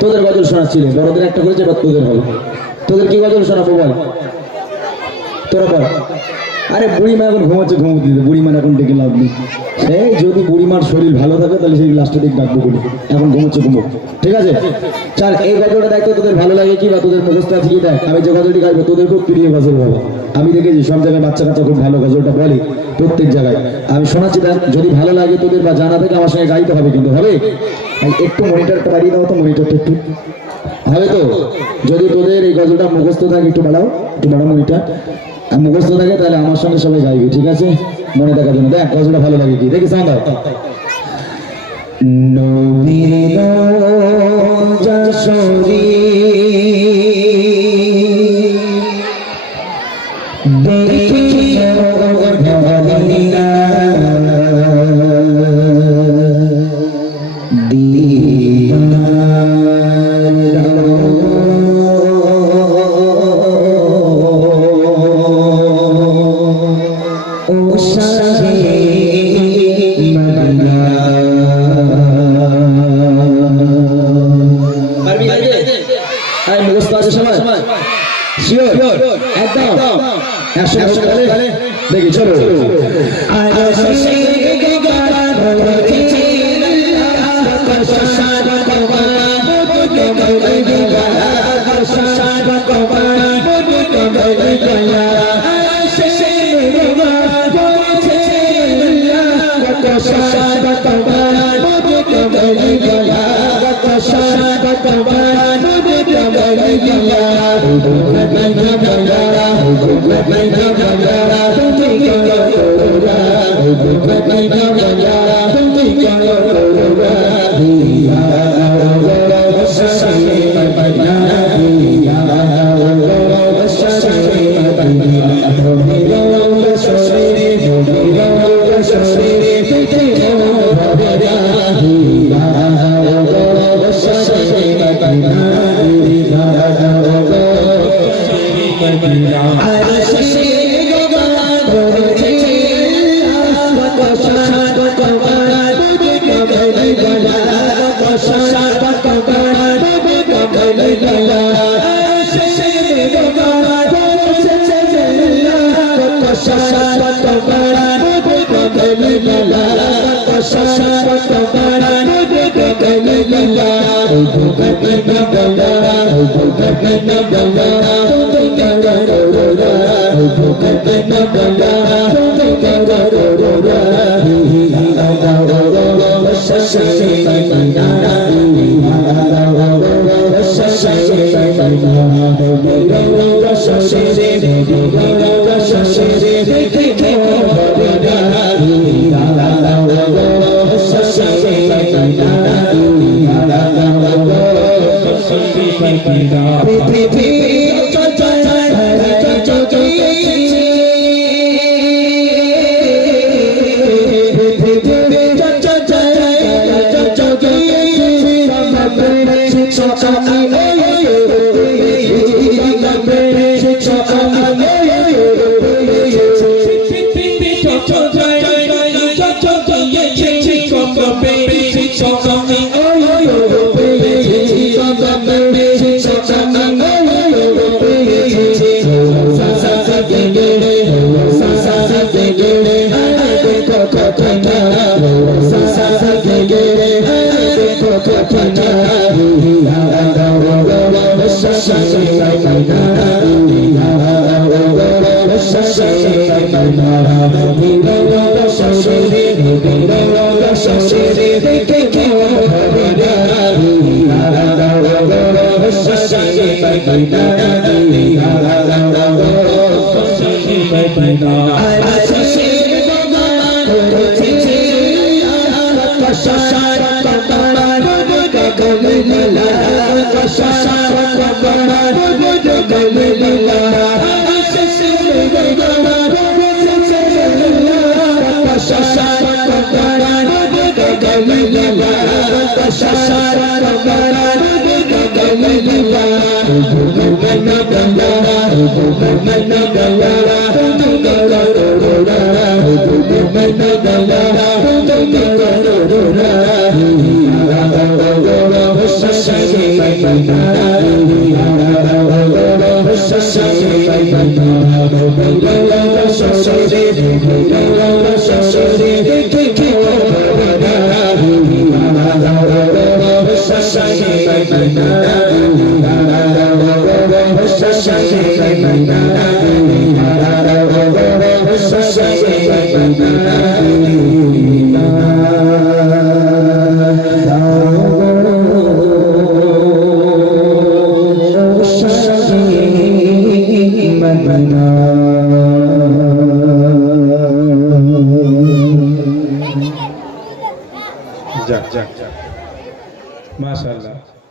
তোদের গজল শোনাচ্ছিলে বড়দের একটা করেছে এবার তোদের হবে তোদের কি গজল শোনাবো বল তোরা বল আরে বুড়িমা এখন ঘুমাচ্ছে ঘুমোতে দিতে বুড়িমার এখন ডেকে লাভ নেই সেই যদি বুড়িমার শরীর ভালো থাকে তাহলে সেই লাস্টের দিক ডাকবো বলি এখন ঘুমোচ্ছে ঘুমো ঠিক আছে চার এই গজলটা দেখতো তোদের ভালো লাগে কি বা তোদের মুখস্থ আছে কি দেখ আমি যে গজলটি গাইবো তোদের খুব প্রিয় গজল বাবা আমি দেখেছি সব জায়গায় বাচ্চা কাচ্চা খুব ভালো গজলটা বলে প্রত্যেক জায়গায় আমি শোনাচ্ছি দেখ যদি ভালো লাগে তোদের বা জানা থাকে আমার সঙ্গে গাইতে হবে কিন্তু হবে একটু মনিটরটা বাড়িয়ে দাও তো মনিটরটা একটু হবে তো যদি তোদের এই গজলটা মুখস্থ থাকে একটু বাড়াও মনিটর মুখস্থ থাকে তাহলে আমার সঙ্গে সবাই গাইবে ঠিক আছে মনে থাকার জন্য দেখ গজলটা ভালো লাগে কি দেখি সাউন্ড দাও নবীর যশোরী দেখি চলো Shasha যাক যাক যাক মাশাআল্লাহ